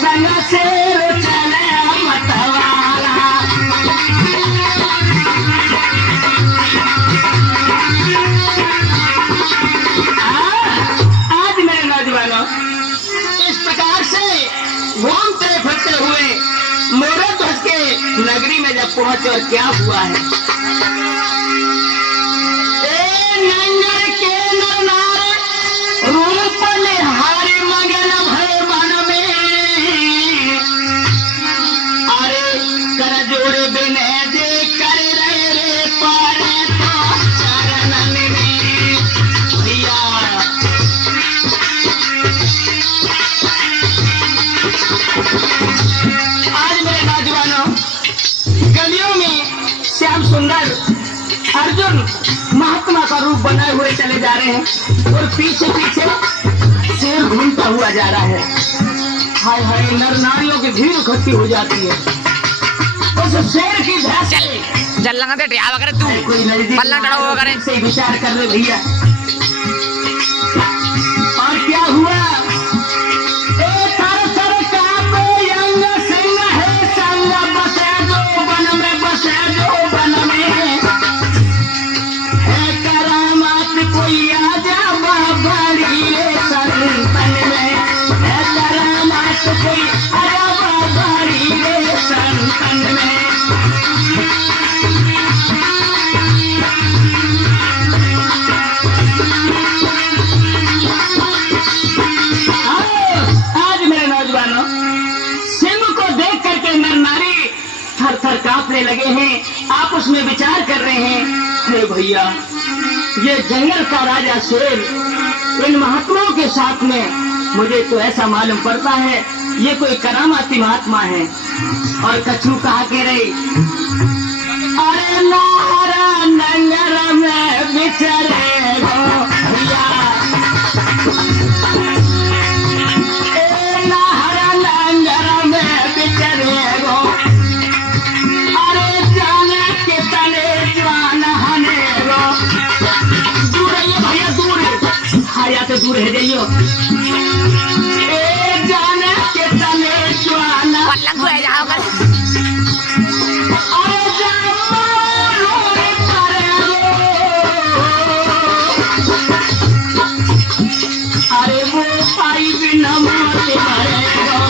संग शेर चले मतवाला। आज मेरे नौजवानों इस प्रकार से घूमते फिरते हुए मोरे ध्वज के नगरी में जब पहुंचे और क्या हुआ है, नंगर के नर रूप निहारे मगन भय मन में, अरे कर जोड़ बिने जे कर रहे रे पारे तो चरणन में भैया। आज मेरे नौजवानों गलियों में श्याम सुंदर अर्जुन महात्मा का रूप बनाए हुए चले जा रहे हैं और पीछे पीछे शेर घूमता हुआ जा रहा है। हाय हाय, नर नारियों की भीड़ इकट्ठी हो जाती है। उस शेर की भैंस जल लगा दे अगर तू पल्ला खड़ा हुआ करे से विचार कर रहे भैया। और क्या हुआ, थर कांपने लगे हैं, आपस में विचार कर रहे हैं। अरे भैया, ये जंगल का राजा शेर इन महात्माओं के साथ में मुझे तो ऐसा मालूम पड़ता है ये कोई करामाती महात्मा है। और कछू कहा के रहे, अरे नारा नंगर में बिचरे गो भैया, नारा नंगर में बिचरे गो, तो दूर है जाइयो, जाने के तले ज्वाना पल्लंग है जाओ कर अरे वो पाई बिना माते मरेगा।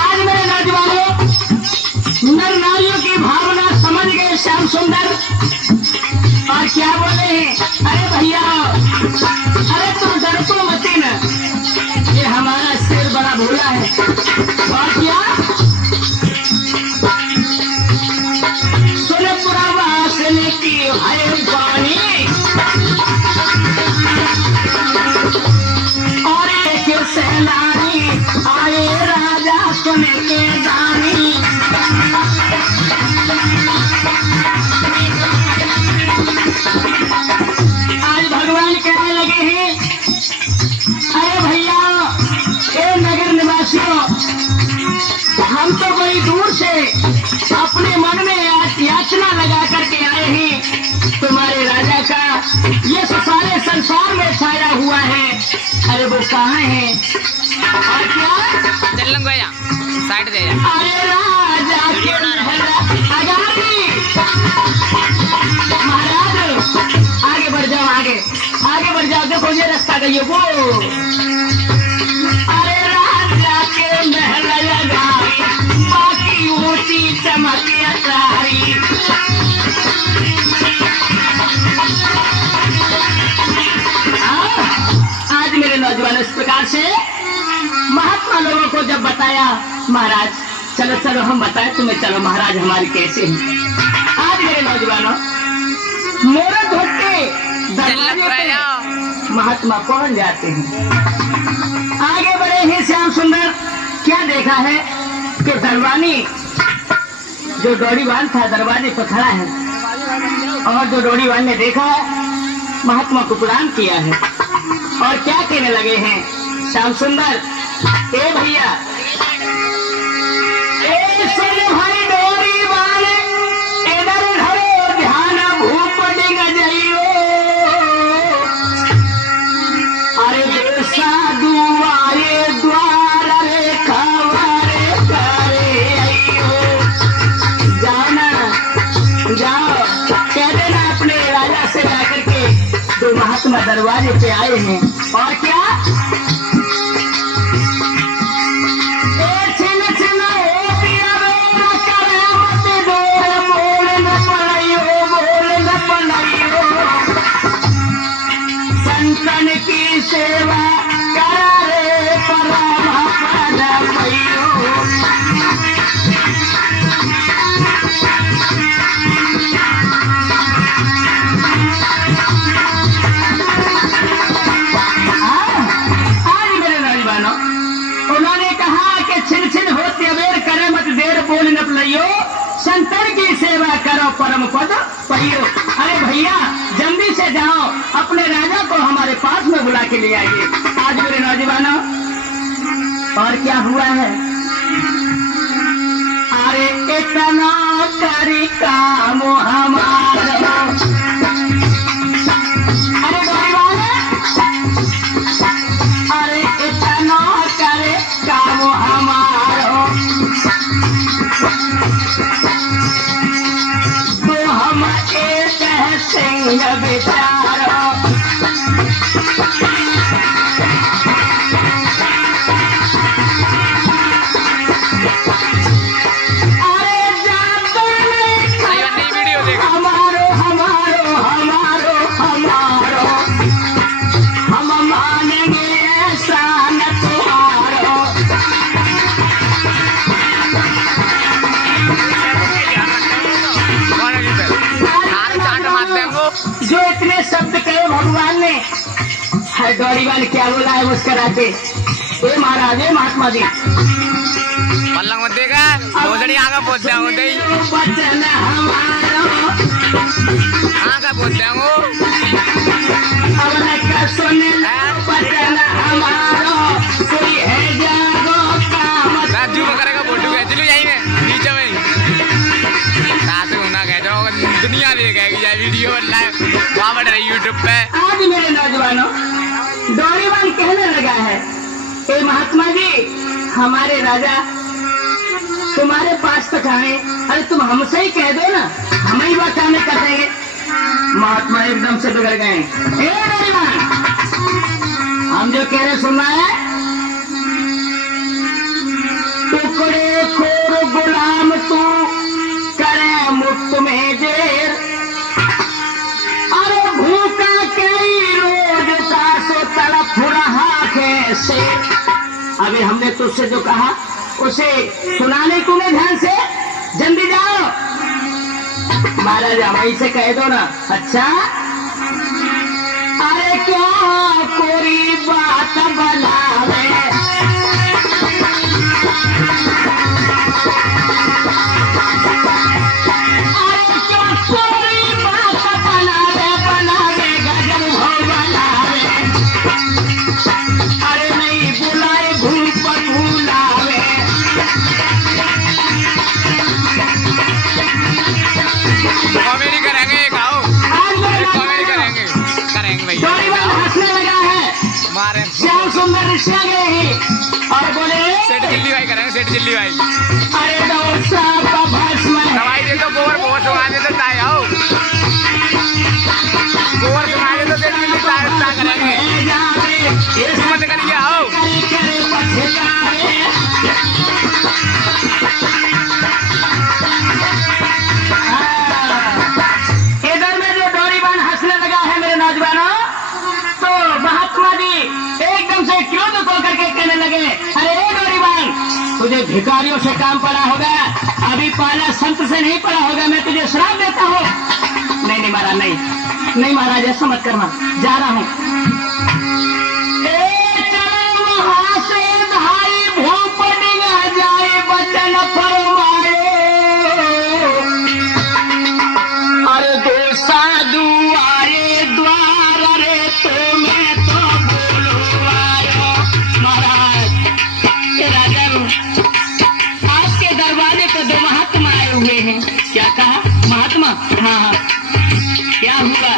आज मेरे नौजवानों नर नारियों की भावना समझ गए श्याम सुंदर और क्या बोले हैं, अरे भैया, अरे तुम डरतो मत न, ये हमारा शेर बड़ा भोला है। और क्या सुनपुरा वासने की है बानी, और एक सेनानी आए राजा सुने के गानी। आज भगवान कहने लगे हैं, अरे भैया, ए नगर निवासियों, हम तो बड़ी दूर से अपने मन में याचना लगा करके आए हैं तुम्हारे राजा का, ये सारे संसार में छाया हुआ है। अरे वो कहाँ है और क्या चल गया साइड दे जा। अरे राजा महाराज आगे बढ़ जाओ, आगे बढ़ जाओ, देखो ये रास्ता गई वो। अरे राजा के महल लगाई, बाकी ऊंची चमकी अटारी। आज मेरे नौजवान इस प्रकार से महात्मा लोगों को जब बताया, महाराज चलो चलो हम बताए तुम्हें, चलो महाराज हमारी कैसे हैं। आज मेरे नौजवानों मोरे धोखे महात्मा पहुंच जाते हैं। आगे बढ़े हैं श्याम सुंदर, क्या देखा है कि दरबानी जो डोरीवान था दरवाजे पर खड़ा है, और जो डोरीवान ने देखा है महात्मा को प्रणाम किया है। और क्या कहने लगे हैं श्याम सुंदर, ए भैया, ए सुन भाई डोरीवान, इधर धरो ध्यान भूप डिग जइयो, महात्मा दरवाजे पे आए हैं और क्या संतन की सेवा करे परम पद पइयो। आज मेरे नौजवानों, उन्होंने कहा कि छिन छिन होती अबेर करे मत देर बोल न पलइयो, संतर की सेवा करो परम पद पइयो। अरे भैया जल्दी से जाओ, अपने राजा को हमारे पास में बुला के ले आइए। आज मेरे नौजवानों, और क्या हुआ है? अरे इतना करी काम हमारा, अरे नौजवान, अरे इतना करे काम हमारा, तो हम एक सिंह बेचारो। हमारो हमारो हमारो हमारो, हम मानेंगे ऐसा न तुम्हारो। जो इतने शब्द कहे भगवान ने, हर दौड़ी वाले क्या बोला है मुस्कराते, ए महाराज, ए महात्मा जी, पल्लंग मत देगा भोसड़ी आगा पहुंच जाऊंगा बचन हमारो, आगा पहुंच जाऊंगा सुन बचन हमारो, कोई है जागो काम। राजू को करेगा फोटो खींच लो यहीं में नीचे में, साथ होना कह जाओ, दुनिया देखेगी यार वीडियो लाइव वहाँ बढ़ रही यूट्यूब पे। आज मेरे नौजवानों, डोरीवान कहने लगा है, ए महात्मा जी, हमारे राजा तुम्हारे पास तक आए, अरे तुम हमसे ही कह दो ना, हम ही बात आने कर देंगे। महात्मा एकदम से बिगड़ गए। ए डोरीवान, हम जो कह रहे सुनना है, टुकड़े खोर गुलाम तू करे मुफ्त में देर, अरे भूखा कई रोज का सो तड़प रहा कैसे। अभी हमने तुझसे जो कहा उसे सुनाने तूने ध्यान से, जल्दी जाओ। महाराज वहीं से कह दो ना। अच्छा, अरे क्या कोई बात बनावे, अरे क्या कोई बात बनावे, बनावे गजब हो बनावे, अरे नहीं बुलाए भूप भूलावे। कॉमेडी करेंगे, खाओ कॉमेडी करेंगे भाई। डोरीवान हंसने लगा है, मारे श्याम सुंदर रिश्ता गए ही और बोले, सेठ चिल्ली भाई करेंगे, सेठ चिल्ली भाई। अरे डोसा का भस्म है, दवाई दे तो गोबर बहुत सुना दे तो ताई आओ, गोबर सुना दे तो सेठ चिल्ली ताई करेंगे, इस मत करिए आओ। इधर में जो डोरीवान हंसने लगा है मेरे नौजवानों, तो महात्मा जी एकदम से क्रोध होकर के कहने लगे, अरे डोरीवान, तुझे भिखारियों से काम पड़ा होगा, अभी पाला संत से नहीं पड़ा होगा, मैं तुझे श्राप देता हूँ। नहीं नहीं महाराज, नहीं नहीं महाराज, ऐसा मत करना, जा रहा हूँ। वहां से धाई भूप डिंगा जाए, बचन फरमाए, अरे दो साधु आए द्वार, रे तुम्हें तो बोलो आयो। महाराज, राजन, आपके दरवाजे पे दो महात्मा आए हुए हैं। क्या कहा महात्मा? हाँ हाँ, क्या हुआ?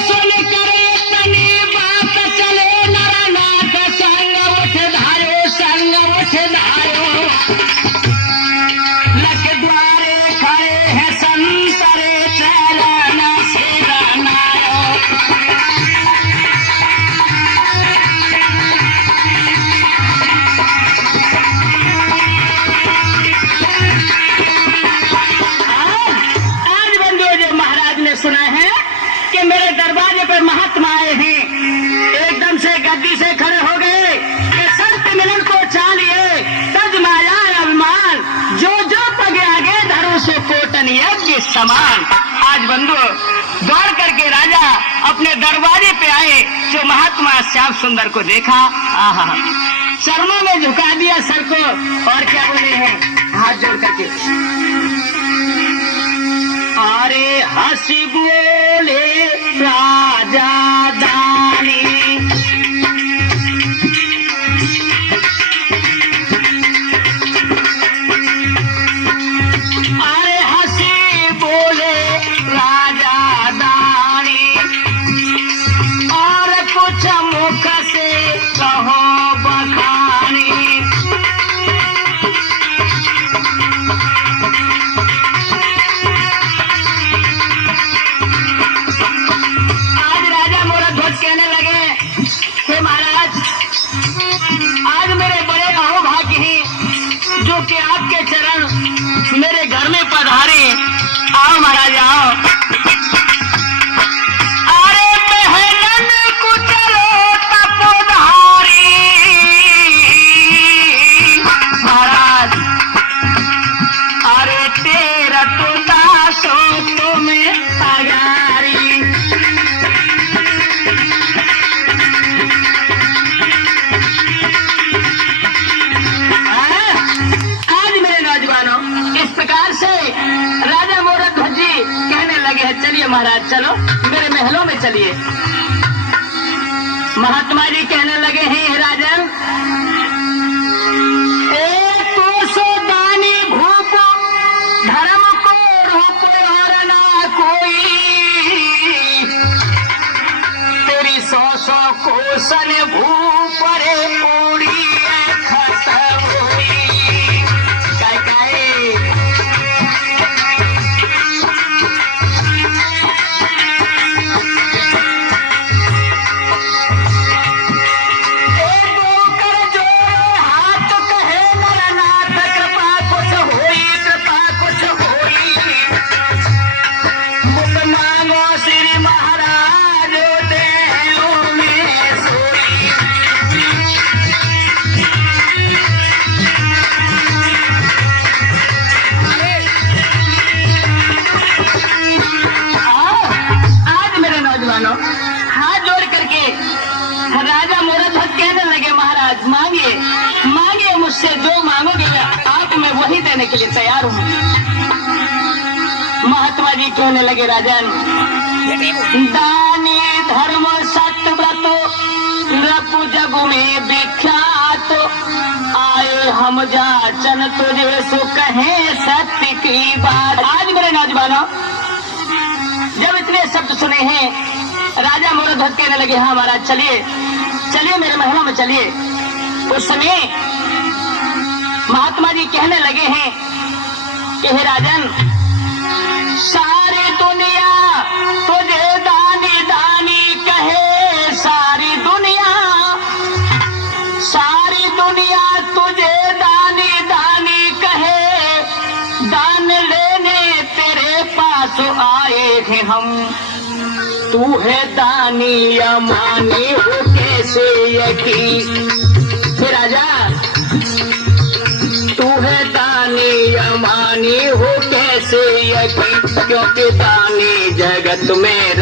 सुन करे समान। आज बंधु दौड़ करके राजा अपने दरवाजे पे आए, जो महात्मा श्याम सुंदर को देखा, आहा, चरणों में झुका दिया सर को, और क्या बोले हैं हाथ जोड़ करके, अरे हंसी बोले राजा दानी, अरे हंसी बोले राजा दानी, और कुछ मुख से कहो बखानी। आज राजा मोरा ध्वज कहने लगे कि महाराज, आज मेरे बड़े अहोभाग्य जो कि आपके चरण मेरे घर में पधारे। आओ महाराज आओ। अरे मेहनत कुचलो तपोधारी, महाराज अरे तेरा तो दासो तुम्हें अगारी। इस प्रकार से राजा मोरध्वज जी कहने लगे हैं, चलिए महाराज चलो मेरे महलों में चलिए। महात्मा जी कहने लगे हैं, राजन एक तो सो दानी भूप, धर्म को रूप और ना कोई, तेरी सौ सौ कोसल भूप रे पूरी खत्म हुई। हाथ जोड़ करके राजा मोरध्वज कहने लगे, महाराज मांगिए मांगिए, मुझसे जो मांगोगे आप मैं वही देने के लिए तैयार हूँ। महात्मा जी कहने लगे, राजन दानी धर्म सत्यव्रत रपु जग में विख्यात, आए हम जाचन तुझे सो कहे सत्य की बात। आज मेरे नौजवानों जब इतने शब्द सुने हैं, राजा मोरध्वज कहने लगे, हाँ महाराज चलिए चलिए मेरे महलों में चलिए। उस समय महात्मा जी कहने लगे हैं कि हे राजन, सारी दुनिया तुझे दानी दानी कहे, सारी दुनिया तुझे दानी दानी कहे, दान लेने तेरे पास आए हैं हम, तू है दानी या मानी हो कैसे यकीन। हे राजा तू है दानी या मानी हो कैसे यकीन, क्योंकि दानी जगत में